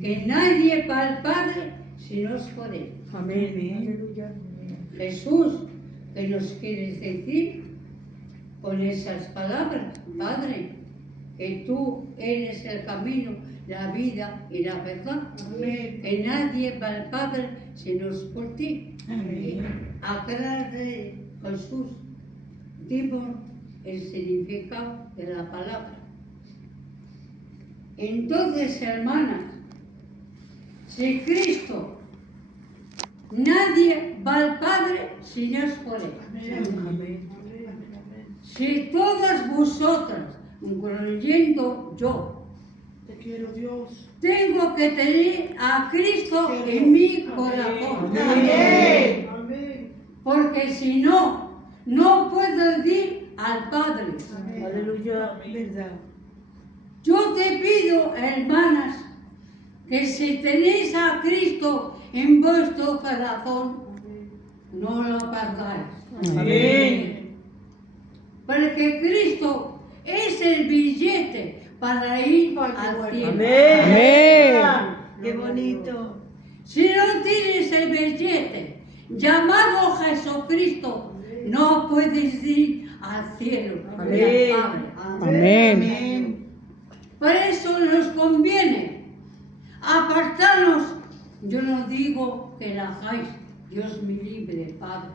que nadie va al Padre si no es por Él. Amén. Jesús, ¿qué nos quieres decir con esas palabras? Padre, que tú eres el camino, la vida y la verdad. Amén. Que nadie va al Padre si no es por ti. Amén. Aclare Jesús, dimos el significado de la palabra. Entonces, hermanas, si Cristo, nadie va al Padre si no es por Él. Amén. Si todas vosotras, incluyendo yo, Te quiero, Dios. tengo que tener a Cristo en mi corazón. Amén. Porque si no, no puedo ir al Padre. Aleluya. Verdad. Yo te pido, hermanas, que si tenéis a Cristo en vuestro corazón, no lo perdáis. Amén. Porque Cristo es el billete para ir al cielo. Amén. Qué bonito. Si no tienes el billete llamado Jesucristo, no puedes ir al cielo. Amén. Y al Padre. Amén. Por eso nos conviene apartarnos. Yo no digo que la hagáis, Dios me libre, Padre.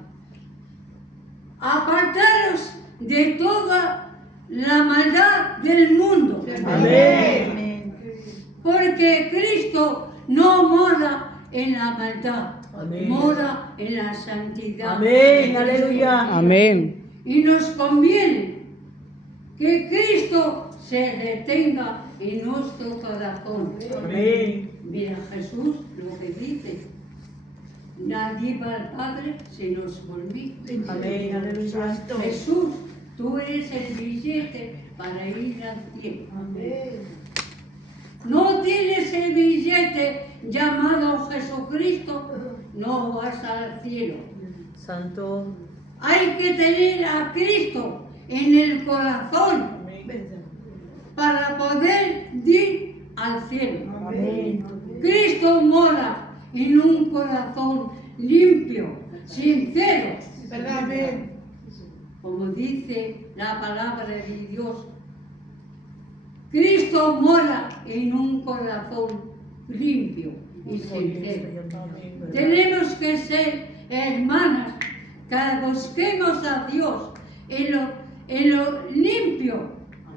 Apartaros de toda la maldad del mundo. Amén. Porque Cristo no mora en la maldad, Amén. mora en la santidad. Amén. Aleluya. Amén. Y nos conviene que Cristo se detenga en nuestro corazón. Amén. Mira Jesús lo que dice: nadie va al Padre si no es por mí. Amén. Aleluya. Jesús, tú eres el billete para ir al cielo. No tienes el billete llamado Jesucristo, no vas al cielo. Santo. Hay que tener a Cristo en el corazón para poder ir al cielo. Amén. Cristo mora en un corazón limpio, sincero. Amén. Como dice la palabra de Dios, Cristo mora en un corazón limpio y sincero. Tenemos que ser hermanas que busquemos a Dios en lo limpio,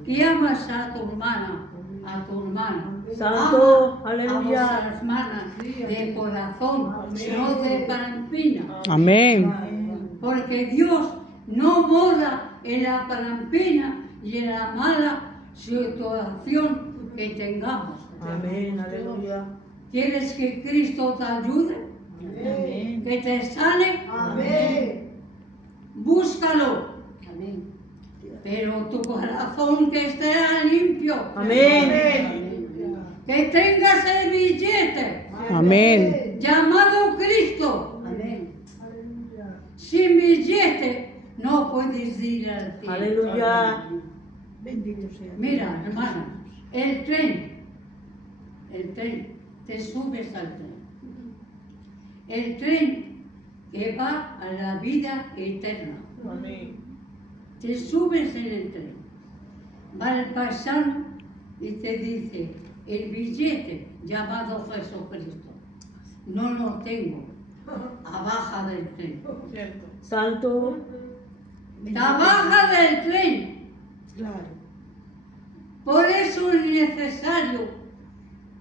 que amas a tu hermana, a tu hermano. Santo, Ama aleluya. a vuestras hermanas de corazón, no de parampina. Amén. Porque Dios no mora en la parampina y en la mala situación que tengamos. Amén. Aleluya. ¿Quieres que Cristo te ayude? Amén. ¿Que te sane? Amén. Búscalo. Pero tu corazón que esté limpio. Amén. Que tengas el billete Amén. llamado Cristo. Sin billete no puedes ir al cielo. Aleluya. Bendito sea. Mira, hermana, el tren, te subes al tren. El tren que va a la vida eterna. Amén. Te subes en el tren. Va el paisano y te dice: el billete llamado Jesucristo, no lo tengo. Abaja del tren. Santo. Abaja del tren. Claro. Por eso es necesario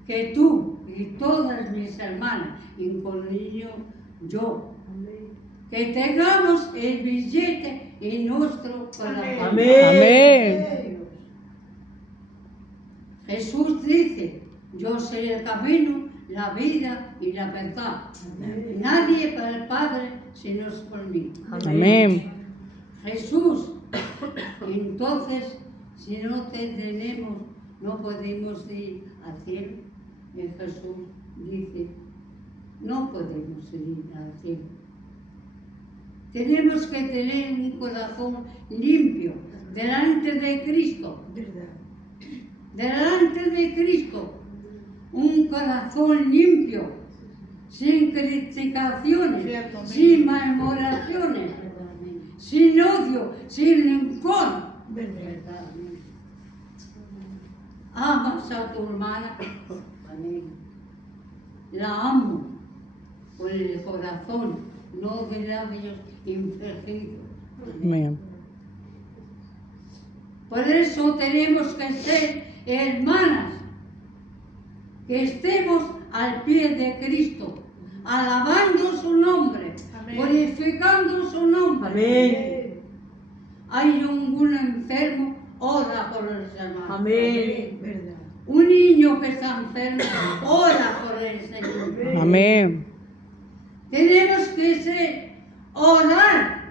que tú y todas mis hermanas, incluido yo, que tengamos el billete en nuestro corazón. Amén. Jesús dice: yo soy el camino, la vida y la verdad. Nadie va al Padre si no es por mí. Amén. Jesús, entonces, si no te tenemos, no podemos ir al cielo. Y Jesús dice: no podemos ir al cielo. Tenemos que tener un corazón limpio delante de Cristo. Verdad. Delante de Cristo. Un corazón limpio, sin criticaciones, Cierto, amén. sin murmuraciones, sin odio, sin rencor. Verdad. Amas a tu hermana. La amo con el corazón, no de labios infringidos. Amén. Por eso tenemos que ser hermanas, que estemos al pie de Cristo, alabando su nombre, Amén. glorificando su nombre. Amén. Hay un enfermo, ora por los hermanos. Amén. Verdad. Un niño que está enfermo, ora por el Señor. Amén. Tenemos que orar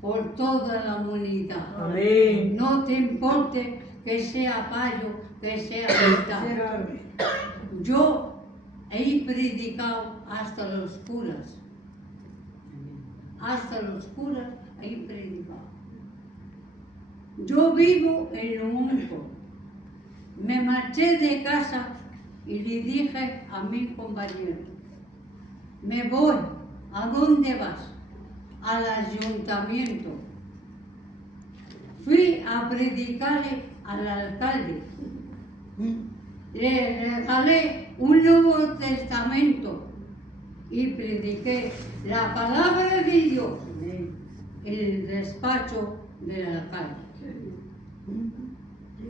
por toda la humanidad. Amén. No te importe que sea payo, que sea militar. Yo he predicado hasta los curas. Hasta los curas he predicado. Yo vivo en lo único. Me marché de casa y le dije a mi compañero, me voy. ¿A dónde vas? Al ayuntamiento. Fui a predicarle al alcalde. Le regalé un Nuevo Testamento y prediqué la palabra de Dios en el despacho del alcalde.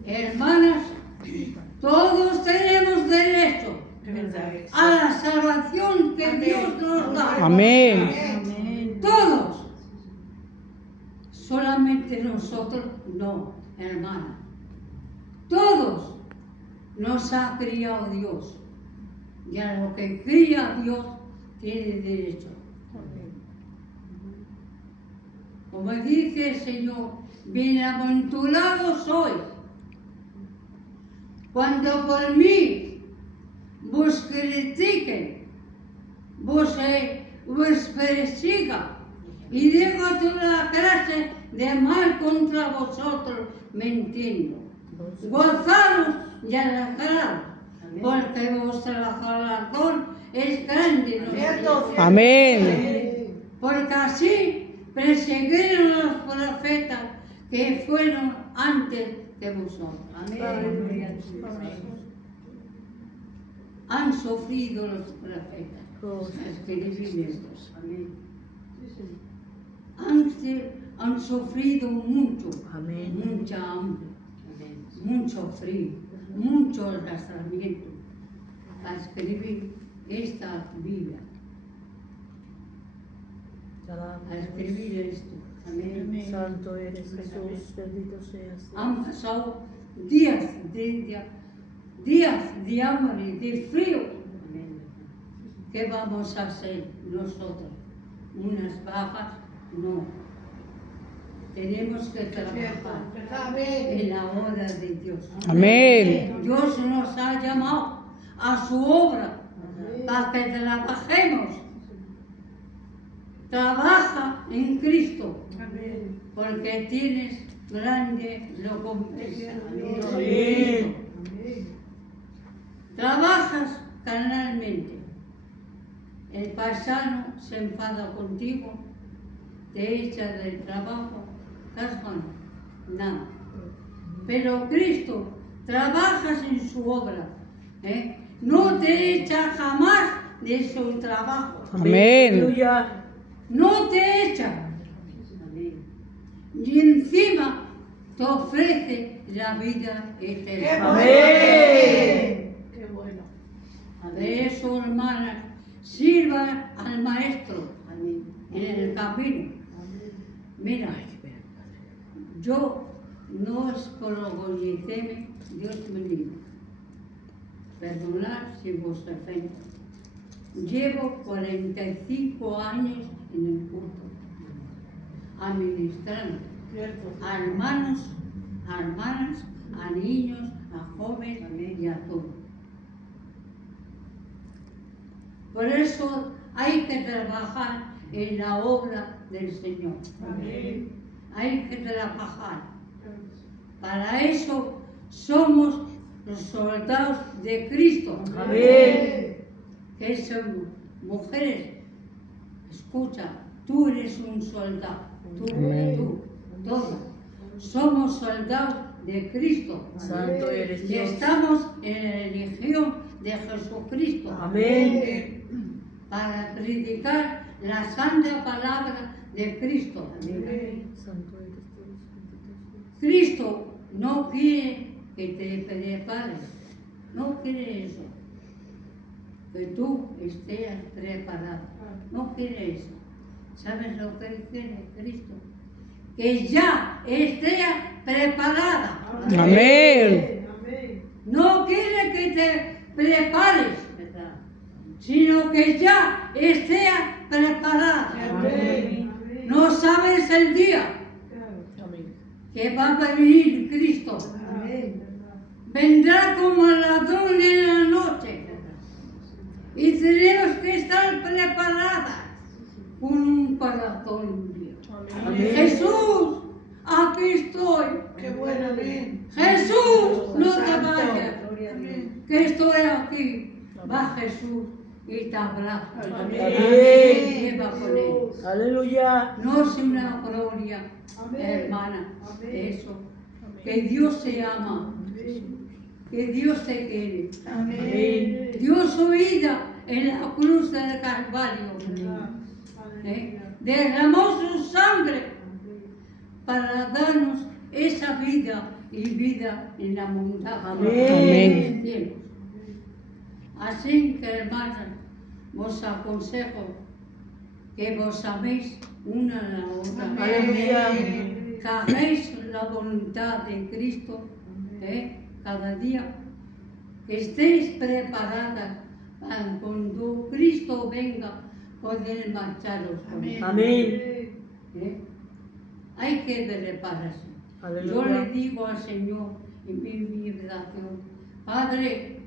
Hermanas, todos tenemos derecho Verdad. a la salvación que Dios nos da. Amén. Amén. Todos. Solamente nosotros no, hermana. Todos nos ha criado Dios. Y a lo que cría Dios tiene derecho. Como dice el Señor, bienaventurados sois cuando por mí vos critiquen, vos persigan y digan toda clase de mal contra vosotros, mintiendo. Gozaros y alegraros, porque vuestro galardón es grande en los cielos. Amén. Porque así persiguieron a los profetas que fueron antes de vosotros. Han sufrido los profetas. Escribí estos. Han sufrido mucho, Amén. mucha hambre, mucho frío, mucho arrastramiento. A escribir esta Biblia, a escribir esto. Amén. Santo eres Jesús, bendito seas. Han pasado días de hambre, de frío. ¿Qué vamos a hacer nosotros? ¿Unas bajas? No. Tenemos que trabajar en la obra de Dios. Amén. Dios nos ha llamado a su obra para que trabajemos. Trabaja en Cristo porque tienes grande recompensa. Amén. Trabajas carnalmente. El paisano se enfada contigo, te echa del trabajo, estás con nada. Pero Cristo, trabajas en su obra, no te echa jamás de su trabajo. Amén. Aleluya. No te echa. Y encima te ofrece la vida eterna. Amén. Qué bueno. De eso, hermanas, sirva al Maestro en el camino. Mira, yo no es por orgullecerme, Dios me libre. Perdonad si vos ofendo. Llevo 45 años en el culto, administrando a hermanos, a hermanas, a niños, a jóvenes y a todos. Por eso hay que trabajar en la obra del Señor. Hay que trabajar. Para eso somos los soldados de Cristo. Amén. Que son mujeres, escucha, tú eres un soldado, tú, todas. Somos soldados de Cristo. Santo eres Y Dios. estamos en la religión de Jesucristo. Amén. Para predicar la santa palabra de Cristo. Santo eres Dios. Bendito seas. Cristo no quiere que te prepares, no quiere eso, que tú estés preparado, no quiere eso. ¿Sabes lo que quiere Cristo? Que ya esté preparada. Amén. No quiere que te prepares, ¿verdad? Sino que ya esté preparada. No sabes el día Amén. que va a venir Cristo. Vendrá como ladrón en la noche. Y tenemos que estar preparadas con un corazón limpio. Amén. Jesús, aquí estoy. Qué bueno, amén. Jesús, no te Santo. vayas. Que estoy aquí. Va Jesús y te abraza. Amén. Te lleva con él. Aleluya. No es una gloria, hermana, eso. Que Dios te ama, que Dios te quiere. Amén. Dio su vida en la cruz del Calvario. Derramó su sangre para darnos esa vida y vida en la montaña. Amén. Cielos. Así que, hermanas, os aconsejo que vos améis una a la otra. Aleluya. Que hagáis la voluntad de Cristo cada día. Que estéis preparadas para cuando Cristo venga poder marcharos con él. Amén. Hay que prepararse. Aleluya. Yo le digo al Señor en mi oración, Padre,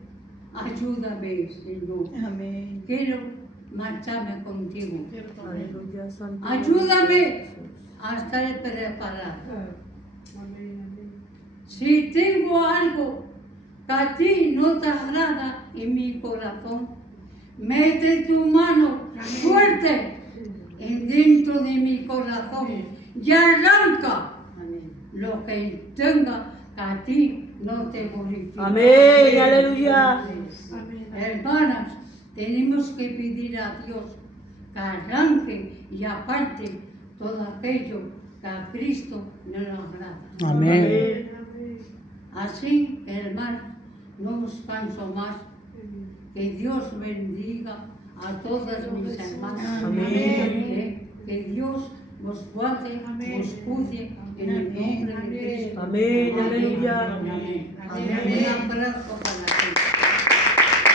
ayúdame, Señor. Amén. Quiero marcharme contigo. Aleluya. Santo. Ayúdame a estar preparada. Si tengo algo que a ti no te agrada en mi corazón, mete tu mano fuerte en dentro de mi corazón y arranca lo que tenga que a ti no te glorifica. Amén. Aleluya. Hermanas, tenemos que pedir a Dios que arranque y aparte todo aquello que a Cristo no le agrada. Amén. Así, hermanos, no os canso más. Que Dios bendiga a todas mis hermanas. Amén. Que Dios os guarde, os cuide en el nombre de Cristo. Amén. Aleluya. Amén. Un abrazo para